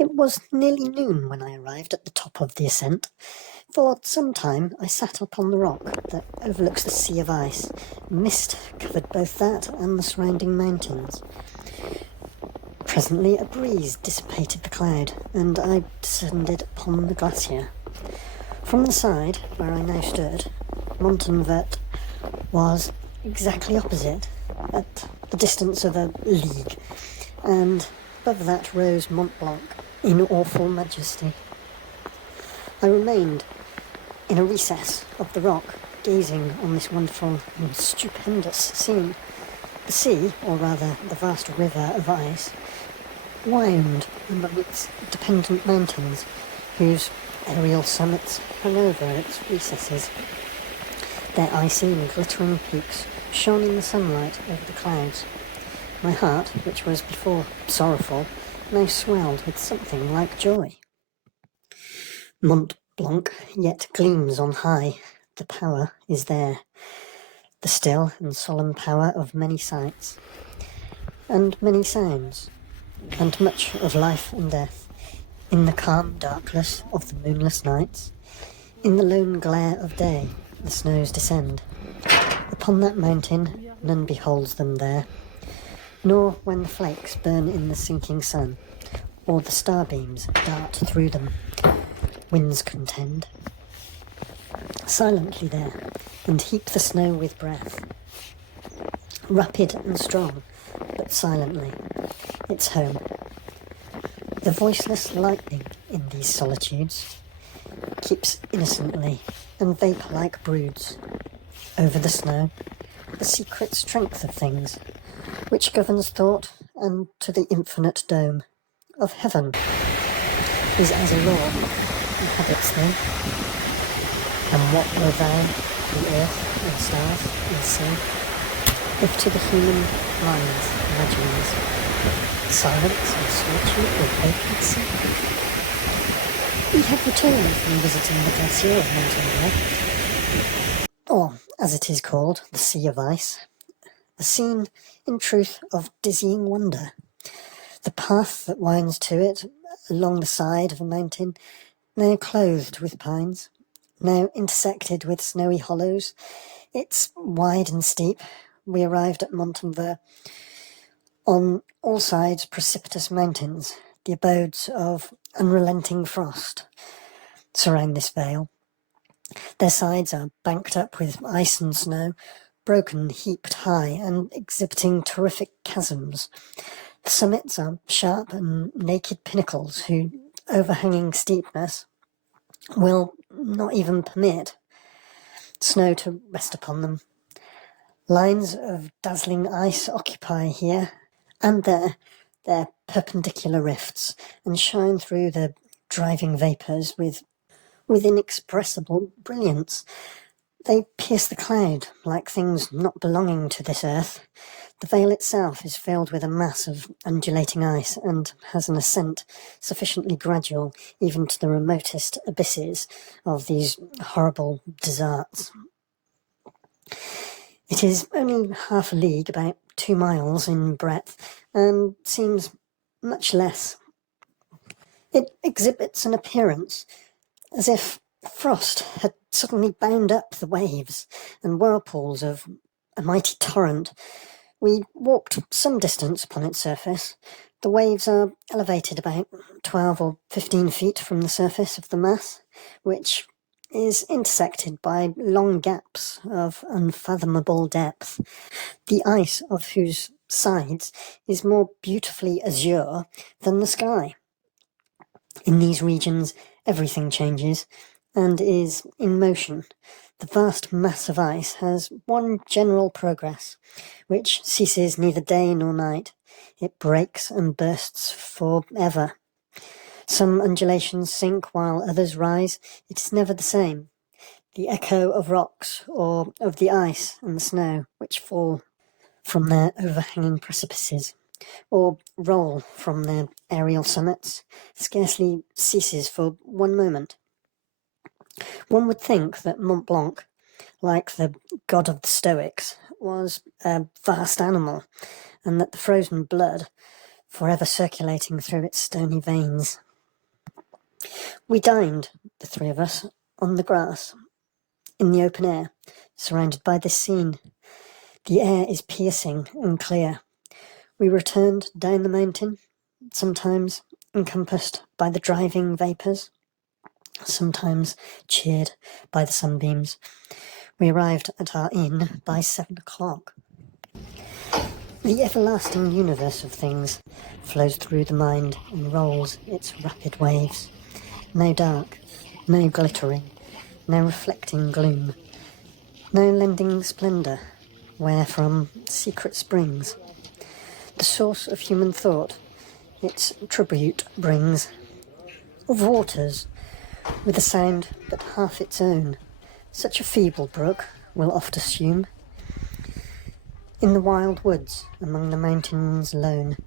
It was nearly noon when I arrived at the top of the ascent. For some time I sat upon the rock that overlooks the sea of ice. Mist covered both that and the surrounding mountains. Presently a breeze dissipated the cloud, and I descended upon the glacier. From the side where I now stood, Montenvers was exactly opposite, at the distance of a league, and above that rose Mont Blanc in awful majesty. I remained in a recess of the rock, gazing on this wonderful and stupendous scene. The sea, or rather the vast river of ice, wound among its dependent mountains, whose aerial summits hung over its recesses. Their icy and glittering peaks shone in the sunlight over the clouds. My heart, which was before sorrowful, now swelled with something like joy. Mont Blanc yet gleams on high. The power is there, the still and solemn power of many sights, and many sounds, and much of life and death, in the calm darkness of the moonless nights. In the lone glare of day, the snows descend. Upon that mountain none beholds them there, nor when the flakes burn in the sinking sun, or the starbeams dart through them, winds contend. Silently there, and heap the snow with breath. Rapid and strong, but silently, its home. The voiceless lightning in these solitudes keeps innocently and vapour-like broods over the snow, the secret strength of things, which governs thought, and to the infinite dome of heaven is as a law inhabits them. And what were they, the earth and stars and sea, if to the human mind's imaginings silence and solitude with vacancy? We had returned from visiting the Glacier of Montenvers, or, as it is called, the Sea of Ice, a scene, in truth, of dizzying wonder. The path that winds to it along the side of a mountain, now clothed with pines, now intersected with snowy hollows, it's wide and steep. We arrived at Montenvers. On all sides precipitous mountains, the abodes of unrelenting frost, surround this vale. Their sides are banked up with ice and snow, broken, heaped high, and exhibiting terrific chasms. The summits are sharp and naked pinnacles whose overhanging steepness will not even permit snow to rest upon them. Lines of dazzling ice occupy here and there their perpendicular rifts, and shine through the driving vapours with inexpressible brilliance. They pierce the cloud like things not belonging to this earth. The vale itself is filled with a mass of undulating ice, and has an ascent sufficiently gradual even to the remotest abysses of these horrible deserts. It is only half a league, about 2 miles in breadth, and seems much less. It exhibits an appearance as if frost had suddenly bound up the waves and whirlpools of a mighty torrent. We walked some distance upon its surface. The waves are elevated about 12 or 15 feet from the surface of the mass, which is intersected by long gaps of unfathomable depth, the ice of whose sides is more beautifully azure than the sky. In these regions everything changes and is in motion. The vast mass of ice has one general progress, which ceases neither day nor night. It breaks and bursts for ever. Some undulations sink while others rise. It is never the same. The echo of rocks, or of the ice and the snow, which fall from their overhanging precipices, or roll from their aerial summits, scarcely ceases for one moment. One would think that Mont Blanc, like the god of the Stoics, was a vast animal, and that the frozen blood, forever circulating through its stony veins, We dined, the three of us, on the grass, in the open air, surrounded by this scene. The air is piercing and clear. We returned down the mountain, sometimes encompassed by the driving vapours, sometimes cheered by the sunbeams. We arrived at our inn by 7 o'clock. The everlasting universe of things flows through the mind and rolls its rapid waves. No dark, no glittering, no reflecting gloom, no lending splendour, wherefrom secret springs. The source of human thought its tribute brings, of waters, with a sound but half its own, such a feeble brook will oft assume. In the wild woods, among the mountains lone,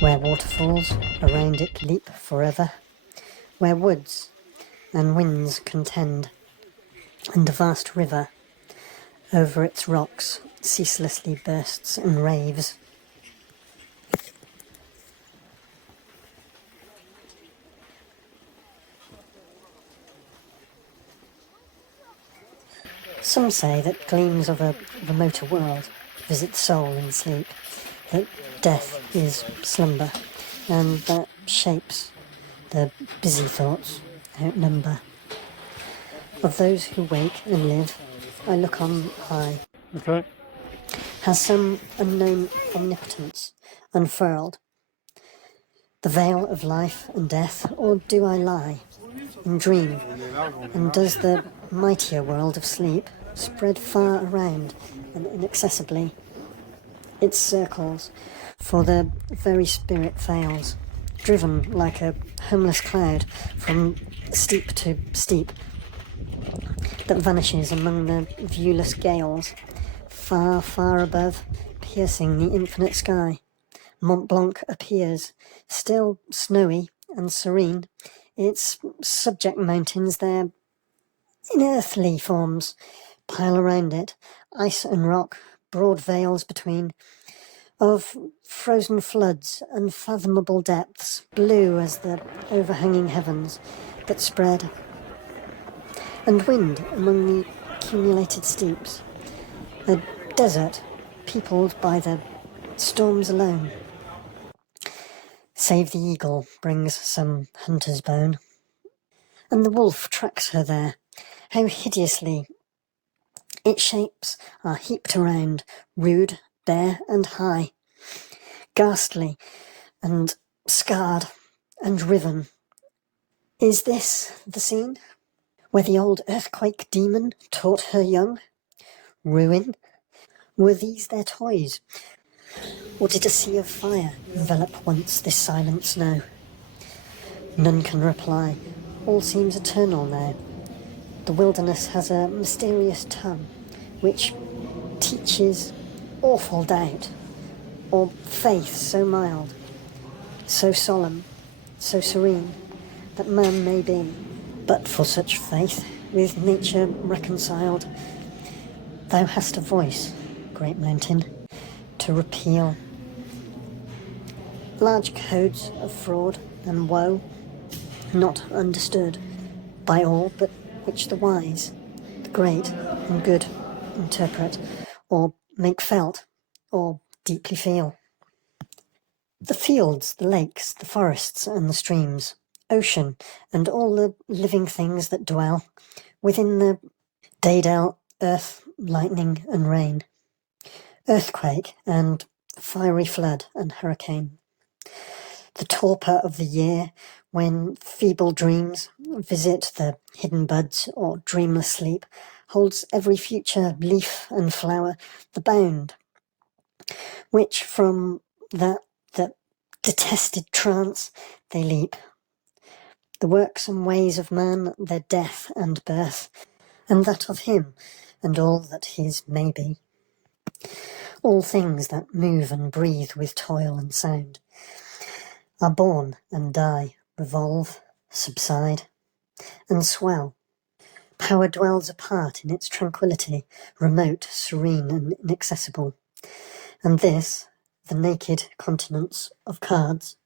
where waterfalls around it leap forever, where woods and winds contend, and a vast river over its rocks ceaselessly bursts and raves. Some say that gleams of a remoter world visit the soul in sleep, that death is slumber, and that shapes the busy thoughts outnumber. Of those who wake and live, I look on high. Okay. Has some unknown omnipotence unfurled the veil of life and death, or do I lie and dream? And does the mightier world of sleep spread far around and inaccessibly its circles, for the very spirit fails, driven like a homeless cloud from steep to steep, that vanishes among the viewless gales, far, far above, piercing the infinite sky. Mont Blanc appears, still snowy and serene, its subject mountains, their unearthly forms, pile around it, ice and rock, broad vales between, of frozen floods, unfathomable depths, blue as the overhanging heavens that spread, and wind among the accumulated steeps, a desert peopled by the storms alone. Save the eagle brings some hunter's bone, and the wolf tracks her there. How hideously its shapes are heaped around, rude, bare, and high, ghastly and scarred and riven. Is this the scene where the old earthquake demon taught her young? Ruin? Were these their toys? Or did a sea of fire envelop once this silent snow? None can reply. All seems eternal now. The wilderness has a mysterious tongue which teaches awful doubt, or faith so mild, so solemn, so serene, that man may be, but for such faith, with nature reconciled. Thou hast a voice, great mountain, to repeal large codes of fraud and woe, not understood by all, but which the wise, the great and good interpret, or make felt, or deeply feel. The fields, the lakes, the forests and the streams, ocean, and all the living things that dwell within the daedal earth, lightning and rain, earthquake and fiery flood and hurricane. The torpor of the year, when feeble dreams visit the hidden buds or dreamless sleep, holds every future leaf and flower the bound, which from that detested trance they leap. The works and ways of man, their death and birth, and that of him, and all that his may be. All things that move and breathe with toil and sound are born and die, revolve, subside, and swell. Power dwells apart in its tranquillity, remote, serene, and inaccessible. And this, the naked continents of cards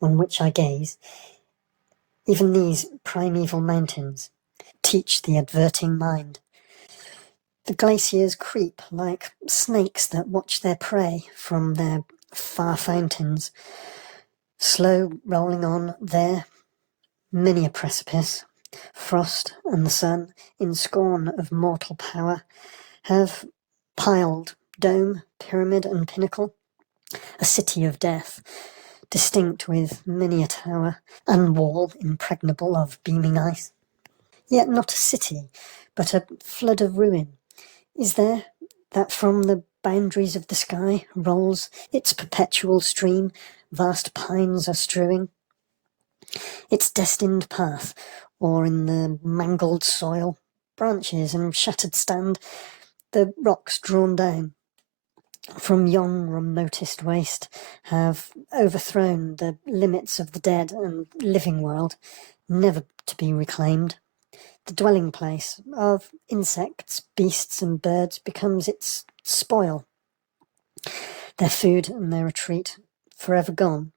on which I gaze, Even these primeval mountains teach the adverting mind. The glaciers creep like snakes that watch their prey from their far fountains, slow rolling on there, many a precipice. Frost and the sun, in scorn of mortal power, have piled dome, pyramid and pinnacle, a city of death, distinct with many a tower, and wall impregnable of beaming ice. Yet not a city, but a flood of ruin, is there, that from the boundaries of the sky rolls its perpetual stream, vast pines are strewing its destined path, or in the mangled soil, branches and shattered stand, the rocks drawn down from yon remotest waste have overthrown the limits of the dead and living world, never to be reclaimed. The dwelling place of insects, beasts and birds becomes its spoil, their food and their retreat forever gone.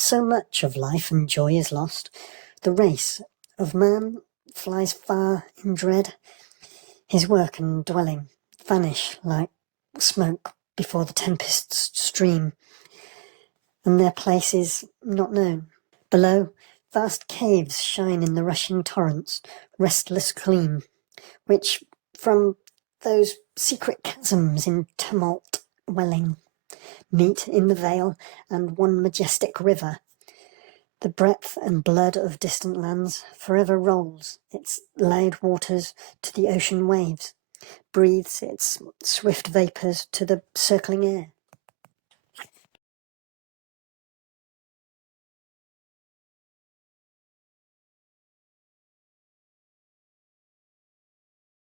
So much of life and joy is lost. The race of man flies far in dread. His work and dwelling vanish like smoke before the tempest's stream, and their place is not known. Below, vast caves shine in the rushing torrents, restless gleam, which from those secret chasms in tumult welling meet in the vale and one majestic river. The breadth and blood of distant lands forever rolls its loud waters to the ocean waves, breathes its swift vapours to the circling air.